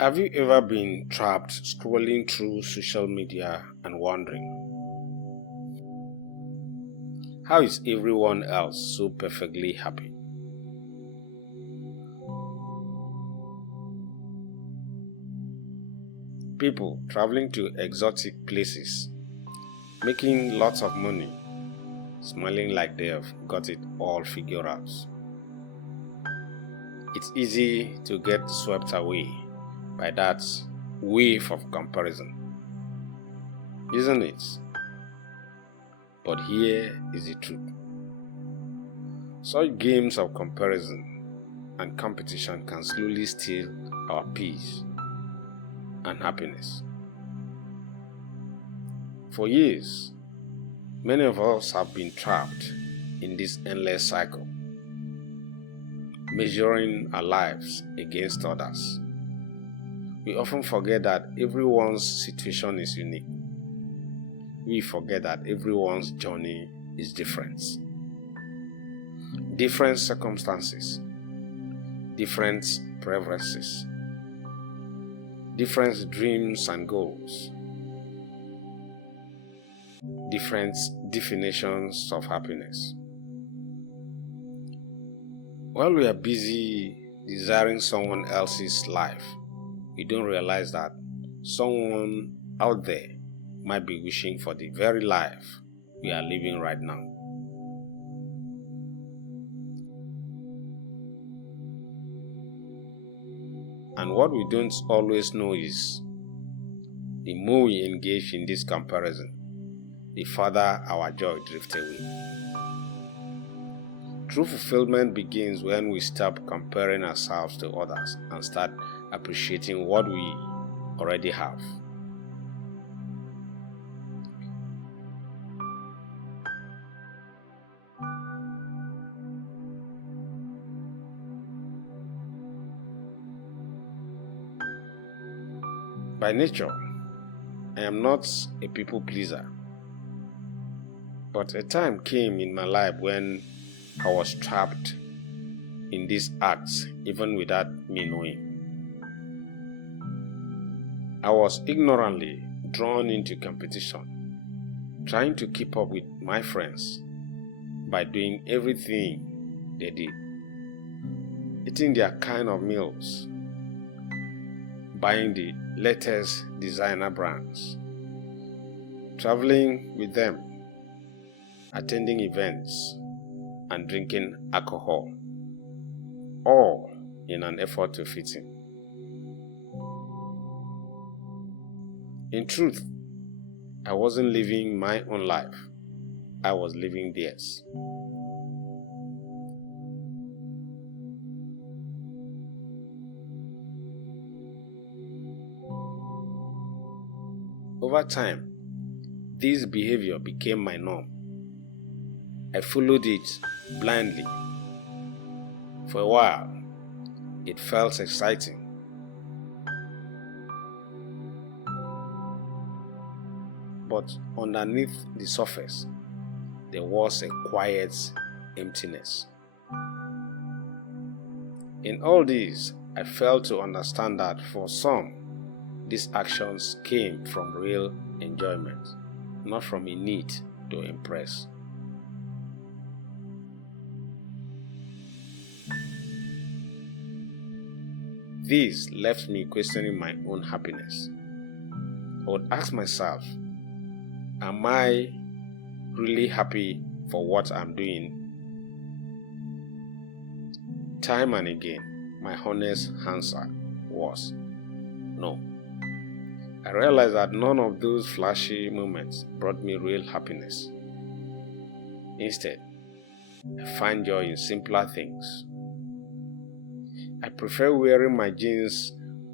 Have you ever been trapped scrolling through social media and wondering, how is everyone else so perfectly happy? People traveling to exotic places, making lots of money, smiling like they have got it all figured out. It's easy to get swept away by that wave of comparison, isn't it? But here is the truth. Such games of comparison and competition can slowly steal our peace and happiness. For years, many of us have been trapped in this endless cycle, measuring our lives against others. We often forget that everyone's situation is unique. We forget that everyone's journey is different. Different circumstances, different preferences, different dreams and goals, different definitions of happiness. While we are busy desiring someone else's life, we don't realize that someone out there might be wishing for the very life we are living right now. And what we don't always know is, the more we engage in this comparison, the farther our joy drifts away. True fulfillment begins when we stop comparing ourselves to others and start appreciating what we already have. By nature, I am not a people pleaser, but a time came in my life when I was trapped in these acts even without me knowing. I was ignorantly drawn into competition, trying to keep up with my friends by doing everything they did, eating their kind of meals, buying the latest designer brands, traveling with them, attending events, and drinking alcohol, all in an effort to fit in. In truth, I wasn't living my own life, I was living theirs. Over time, this behavior became my norm. I followed it blindly. For a while, it felt exciting. But underneath the surface, there was a quiet emptiness. In all this, I failed to understand that for some, these actions came from real enjoyment, not from a need to impress. This left me questioning my own happiness. I would ask myself, am I really happy for what I'm doing? Time and again, my honest answer was no. I realized that none of those flashy moments brought me real happiness. Instead, I find joy in simpler things. I prefer wearing my jeans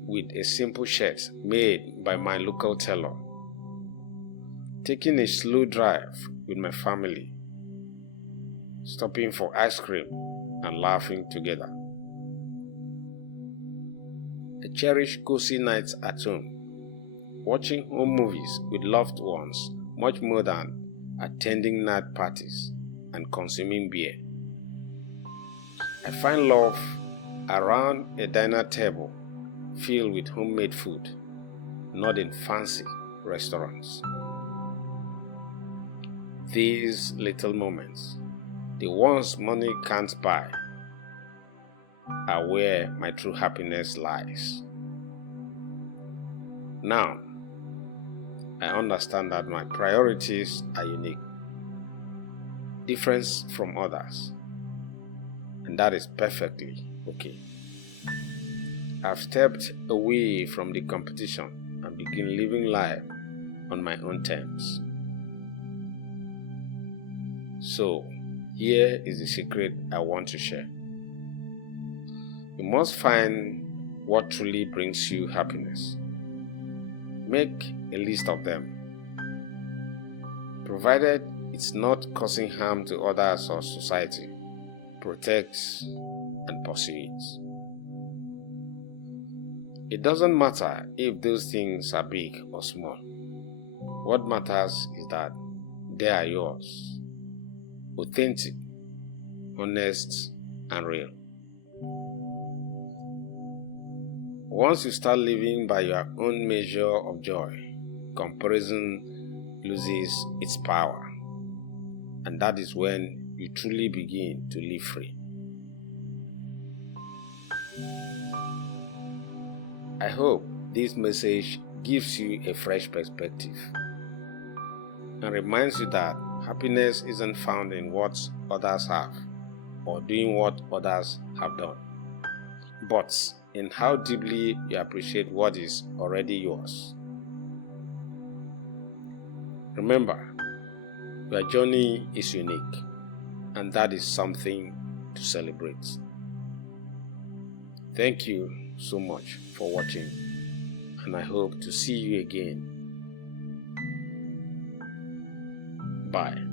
with a simple shirt made by my local tailor, taking a slow drive with my family, stopping for ice cream and laughing together. I cherish cozy nights at home, watching home movies with loved ones much more than attending night parties and consuming beer. I find love around a dinner table filled with homemade food, not in fancy restaurants. These little moments, the ones money can't buy, are where my true happiness lies. Now, I understand that my priorities are unique, different from others, and that is perfectly okay. I've stepped away from the competition and begin living life on my own terms. So, here is the secret I want to share. You must find what truly brings you happiness. Make a list of them, provided it's not causing harm to others or society. Protect and pursue it. It doesn't matter if those things are big or small. What matters is that they are yours. Authentic, honest, and real. Once you start living by your own measure of joy, comparison loses its power. And that is when you truly begin to live free. I hope this message gives you a fresh perspective and reminds you that happiness isn't found in what others have or doing what others have done, but in how deeply you appreciate what is already yours. Remember, your journey is unique, and that is something to celebrate. Thank you so much for watching, and I hope to see you again. Bye.